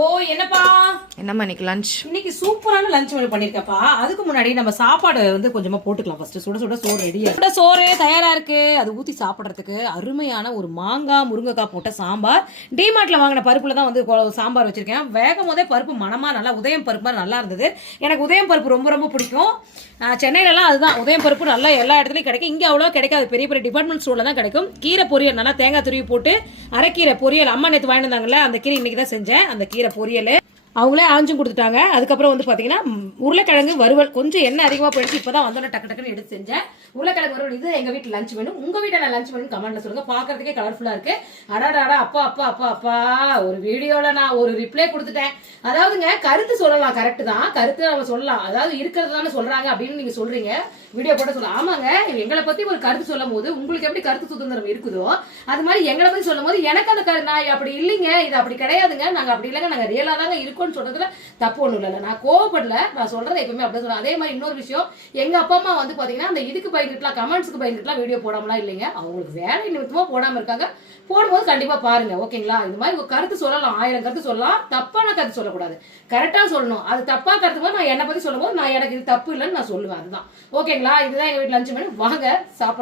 ஓ என்னப்பா என்னம்மா இன்னைக்கு லஞ்ச்? இன்னைக்கு சூப்பரான லஞ்ச் மெனு பண்ணிருக்கப்பா. அதுக்கு முன்னாடி நம்ம சாப்பாடு வந்து கொஞ்சமா போட்டுக்கலாம். ஃபர்ஸ்ட் சுட சுட சோறு ரெடியா சுட சோறு தயாரா இருக்கு. அது ஊத்தி சாப்பிடறதுக்கு அருமையான ஒரு மாங்காய் முருங்கைக்காய் போட்ட சாம்பார். டிமார்ட்ல வாங்கின பருப்புல தான் வந்து சாம்பார் வச்சிருக்கேன். வேகும் போதே பருப்பு மனமா நல்லா உதயம் பருப்பு மாதிரி நல்லா இருந்தது. எனக்கு உதயம் பருப்பு ரொம்ப ரொம்ப பிடிக்கும். சென்னையிலலாம் அதுதான் உதயம் பருப்பு நல்லா எல்லா இடத்துலையும் கிடைக்கும். இங்கே அவ்வளோ கிடைக்காது. பெரிய பெரிய டிபார்ட்மெண்ட் ஸ்டோர்ல தான் கிடைக்கும். கீரை பொரியல் நல்லா தேங்காய் துருவி போட்டு அரைக்கீரை பொரியல் அம்மா நேற்று வாங்கிட்டு வந்தாங்கல்ல, அந்த கீரை இன்னைக்கு தான் செஞ்சேன். அந்த கீரை பொரியல் அவங்களே ஆஞ்சும் கொடுத்துட்டாங்க. அதுக்கப்புறம் வந்து பார்த்தீங்கன்னா உருளைக்கிழங்கு வறுவல் கொஞ்சம் எண்ணெய் அதிகமாக போயிடுச்சு. இப்போ தான் வந்தோன்னே டக்கு டக்குன்னு எடுத்து செஞ்சேன். உருளைக்கிழங்கு வறுவல் இது எங்கள் வீட்டில் லஞ்ச் வேணும். உங்கள் வீட்டில் நான் லஞ்ச் வேணும் கமெண்ட்ல சொல்லுங்க. பார்க்கறதுக்கே கலர்ஃபுல்லாக இருக்கு. அடாடாடா அப்பா அப்பா அப்பா அப்பா ஒரு வீடியோவில் நான் ஒரு ரிப்ளை கொடுத்துட்டேன். அதாவதுங்க கருத்து சொல்லலாம், கரெக்டு தான், கருத்து நம்ம சொல்லலாம். அதாவது இருக்கிறது தானே சொல்றாங்க அப்படின்னு நீங்க சொல்றீங்க. வீடியோ போட்ட சொல்ல ஆமாங்க, எங்களை பத்தி ஒரு கருத்து சொல்லும் போது உங்களுக்கு எப்படி கருத்து சுதந்திரம் இருக்குதோ அது மாதிரி எங்களை பத்தி சொல்லும் போது எனக்கு அந்த நான் அப்படி இல்லைங்க, இது அப்படி கிடையாதுங்க, நாங்க அப்படி இல்லைங்க, நாங்க ரியலா தாங்க இருக்கோம்னு சொல்றதுல தப்பு ஒண்ணும் இல்லை. நான் கோவப்படல, நான் சொல்றதை எப்பவுமே அப்படி சொல்றேன். அதே மாதிரி இன்னொரு விஷயம், எங்க அப்பா அம்மா வந்து பாத்தீங்கன்னா அந்த இதுக்கு பயந்துட்டுலாம் கமெண்ட்ஸ்க்கு பயந்துட்டுலாம் வீடியோ போடாமலாம் இல்லைங்க. அவங்களுக்கு வேலை நிமித்தமா போடாம இருக்காங்க. போடும்போது கண்டிப்பா பாருங்க, ஓகேங்களா? இது மாதிரி கருத்து சொல்லலாம், 1000 கருத்து சொல்லலாம், தப்பான கருத்து சொல்லக்கூடாது, கரெக்டா சொல்லணும். அது தப்பா கருத்து போது நான் என்னை பத்தி சொல்லும் போது நான் எனக்கு இது தப்பு இல்லைன்னு நான் சொல்லுவேன். அதுதான் ஓகேங்களா? இதுதான் எங்க வீட்டு லஞ்ச் மெனு. வாங்க சாப்பிட.